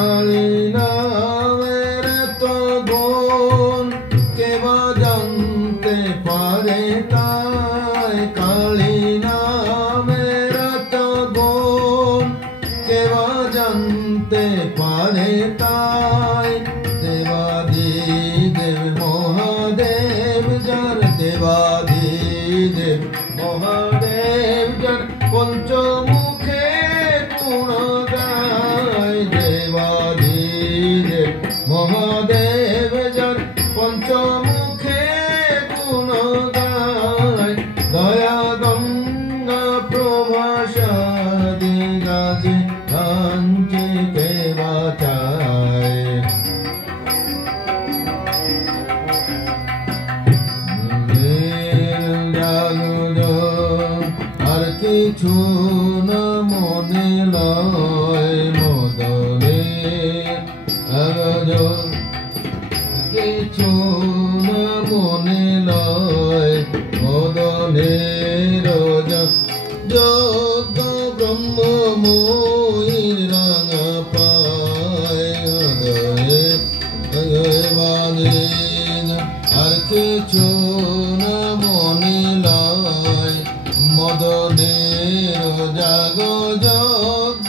কালী নামের তো গুণ কে বা জানতে পারে তাই, কালী নামের তো গুণ কে বা জানতে পারে তাই। দেবাদিদেব মহাদেব যার, দেবাদিদেব মহাদেব যার পঞ্চমুখে গুণ গায়। দেবাদিদেব মহাদেব যার পঞ্চমুখে গুণ গায়। দয়া গঙ্গা প্রভাসাদি গাছে কাঞ্চে কে বাঁচায়। আর কিছু না মনে লয় মদনে, কিছু না মনে লয় মদনের যোগ ব্রহ্মময়ীর রাঙা পায়। আর কিছু না মনে লয় মদনের জাগ যজ্ঞ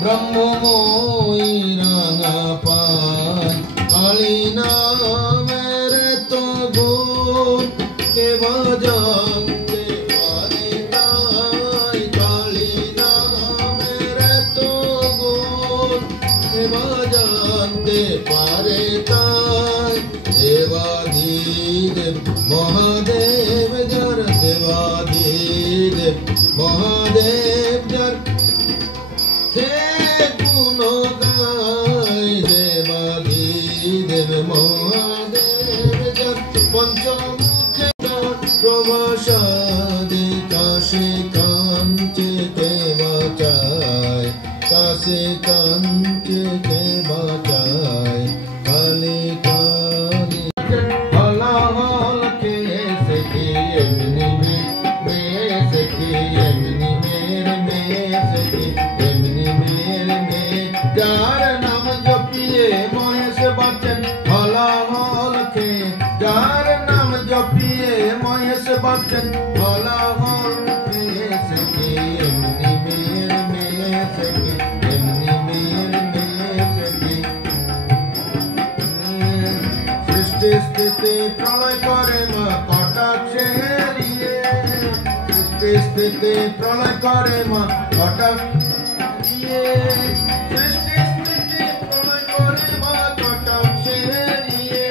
ব্রহ্মময়ী রাঙা পায়। কালী নামের তো গুণ কে বা জানতে পারে তাই, কালী নামের তো গুণ কে বা জানতে পারে তাই। দেবাদিদেব মহাদেব যার, দেবাদিদেব মহাদেব যার কে গুণ গায়। দেবাদিদেব মহাদেব যার পঞ্চমুখে প্রভাসাদি কাশে কাঞ্চে কে বাঁচায়, কাশে কাঞ্চে কে বাঁচায়। কালী কালী হলাহল কে সখী এমনি মেয়ে সখী, এমনি মেয়ে সখী, এমনি মেয়ে যার নাম জপিয়ে মহেশ বাঁচেন। হলাহল কে যার নাম জপিয়ে মহেশ বাঁচেন। হলাহল কে সখী এমনি মেয়ে সখী, এমনি মেয়ে সখী। সৃষ্টি স্থিতি প্রলয় করে মা কটাক্ষে হেরিয়ে, সৃষ্টি স্থিতি প্রলয় করে মা কটাক্ষে, সৃষ্টি স্থিতি প্রলয় করে মা কটাক্ষে হেরিয়ে,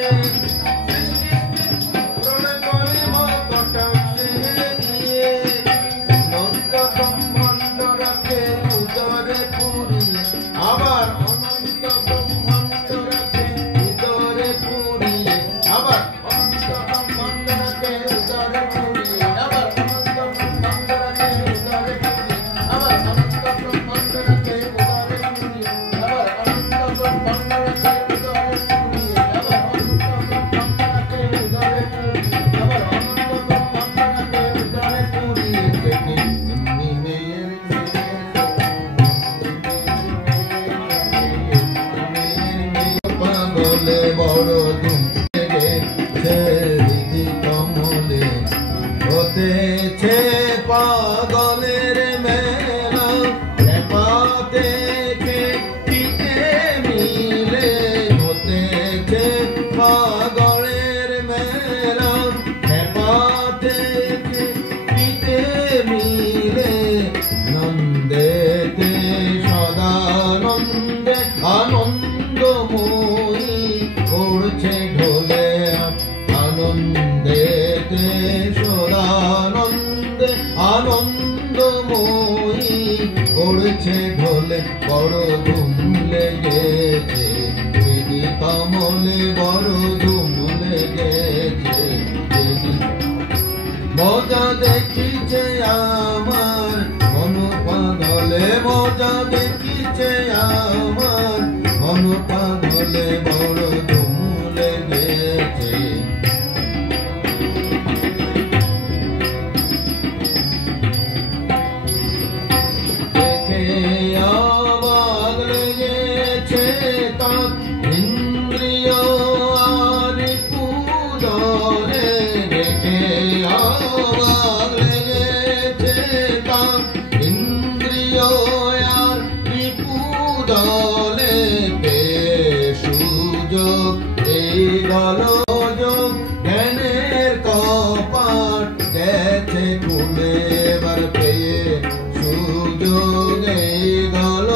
সৃষ্টি স্থিতি প্রলয় করে মা কটাক্ষে হেরিয়ে। অনন্ত ব্রহ্মাণ্ড রাখে উদরে পুরিয়ে, আবার অনন্ত ব্রহ্মাণ্ড রাখে উদরে পুরিয়ে, আবার অনন্ত ব্রহ্মাণ্ড রাখে উদরে পুরিয়ে, আবার অনন্ত ব্রহ্মাণ্ড রাখে উদরে পুরিয়ে, আবার অনন্ত ব্রহ্মাণ্ড রাখে উদরে পুরিয়ে, আবার অনন্ত ব্রহ্মাণ্ড রাখে উদরে পুরিয়ে, আবার অনন্ত ব্রহ্মাণ্ড রাখে উদরে পুরিয়ে, আবার অনন্ত ব্রহ্মাণ্ড রাখে উদরে পুরিয়ে। এমনি মেয়ের পাগলে বড় ধুম লেগেছে হৃদি কমলে, হতেছে পাগলের মেলা। খেপা থেকে পিঠে মিলে হতেছে পাগলের মেলা। খেপা থেকে পিঠে মিলে নন্দেতে সদানন্দে আনন্দময়ী করছে ঢোলে। আনন্দেতে সদানন্দে আনন্দময়ী করছে ঢোলে। বড় ধুম লেগেছে হৃদি কমলে, বড় ধুম লেগেছে হৃদি। মজা দেখিছে আমার মন পাগলে, মজা দেখিছে আমার মন পাগলে, বড় ধুম লেগেছে। দেখে অবাক লেগেছে কাক ইন্দ্রিয় আর পুদলে দেখে অবাক লেগেছে কাক ইন্দ্রিয় আর পুদলে পে সুযোগ এই গল জ্ঞানের কপাট গেছে খুলে এবার পেয়ে সুযোগ এই গল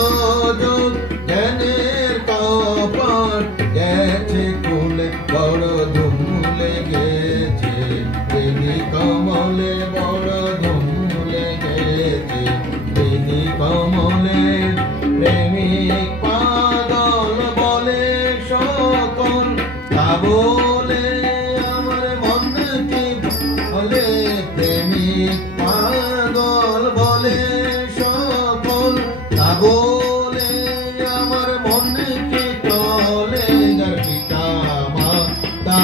জ্ঞানের কপাট গেছে খুলে বড় ধুম লেগেছে তিনি কমলে বড় ধুম লেগেছে তিনি কমলে প্রেমিক পাগল বলে সকল তা বলে আমার মন কি বলে প্রেমিক পাগল বলে সকল তা বলে আমার মন কি চলে যার পিতা মাতা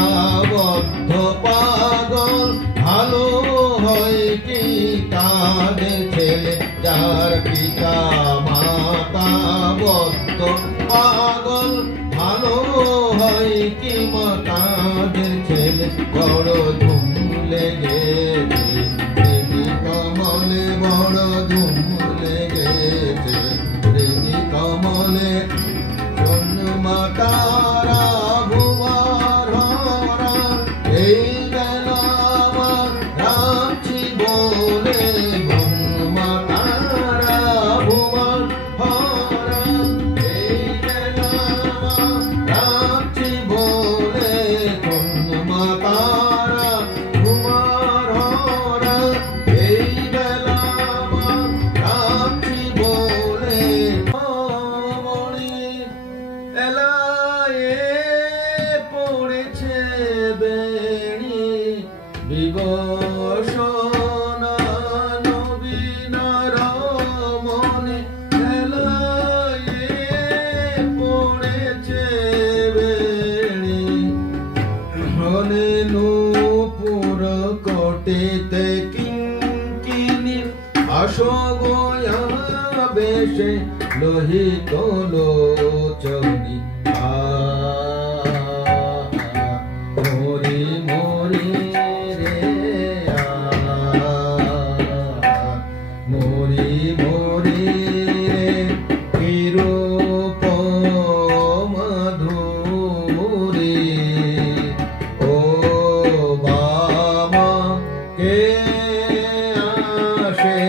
বদ্ধ পাগল ভালো হয় কি তাদের ছেলে যার পিতা মাতা বদ্ধ পাগল ভালো হয় কি মাতাদের ছেলে বড় ধুম লেগেছে তিনি কমলে বড় ধুম লেগেছে তিনি কমলে মাতারা ভুয়ার হরা এই বেলা রাখছি বলে মাতারা ভুয়ার হরা এই বেলা রাখছি বলে মাতারা ভুয়ার হরা এই বেলা রাখছি বলে এলায়ে পড়েছে বেণী বিবসনা নবীনার মনে এলায়ে পড়েছে বেণী মনে নূপুর কটেতে কিঙ্কিনি আসো গোয়া বেশে লোহিত লোচনী মরি মরি রে মরি মরি রে কিরূপ মধুরি ও বাবা কে আসে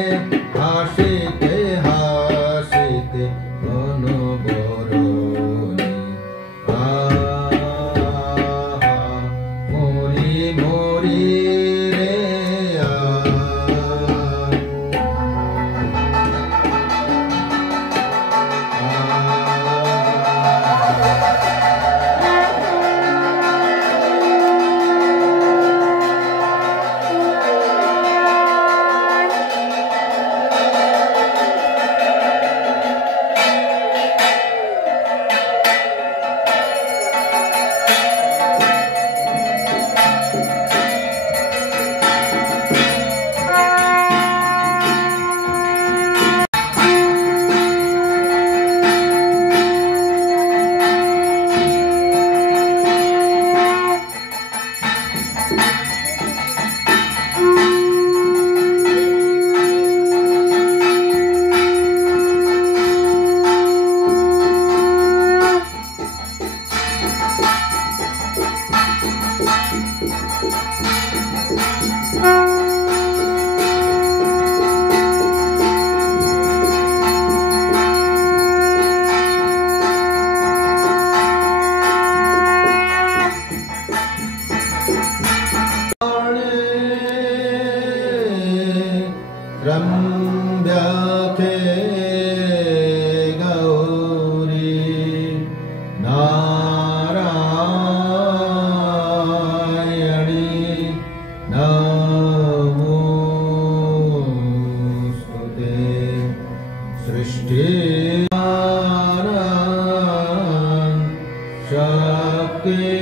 হাসিতে হাসিতে অনবরণী মরি মরি রে रम्याखे गौरी नारायणी नमोस्तुते सृष्टि शक्ति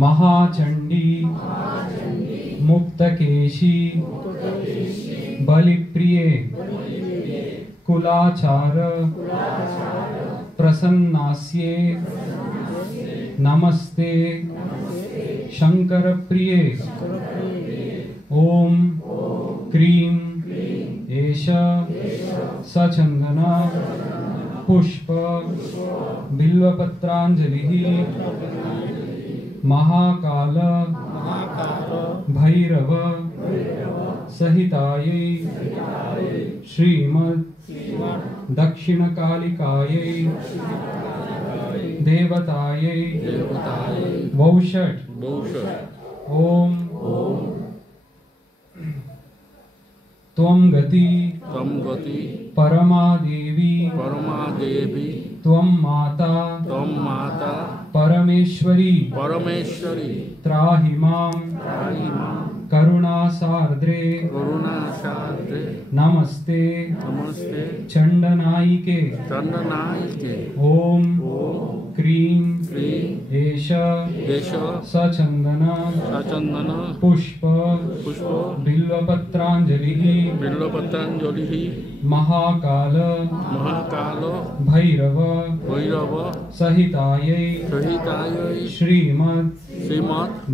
महाचंडी मुक्तकेशी बलिप्रिये कुलाचार प्रसन्नास्ये नमस्ते शंकर प्रिये ओम क्रीं एष सचंदन पुष्प बिल्वपत्रांजलिः महाकाल भैरव सहितायै श्रीमद् दक्षिणकालिकायै देवतायै वौषट् ओम त्वं गति परमा देवी त्वं माता परमेश्वरी त्राहि मां करुणासार्द्रे नमस्ते चंडनायिके ओम क्रीं एष सचंदन पुष्प बिल्वपत्रांजलिः महाकाल भैरव सहितायै श्रीमद्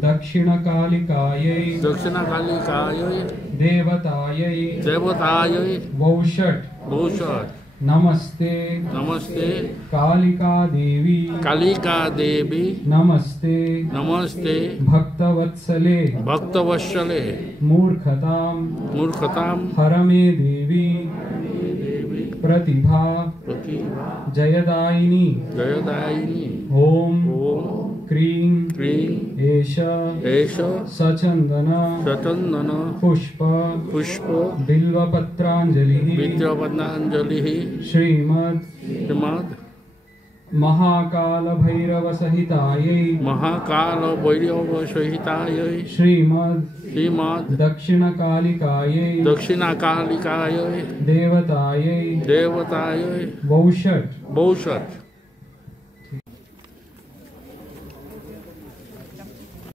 दक्षिणकालिकायै देवतायै वौषट् नमस्ते कालिका देवी नमस्ते भक्तवत्सले मूर्खतां हरमे देवी प्रतिभा जयदायिनी ओम क्रीं एष सचंदन पुष्प बिल्वपत्रांजलिः श्रीमद् महाकाल भैरव सहितायै श्रीमद् दक्षिणकालिकायै देवतायै वौषट्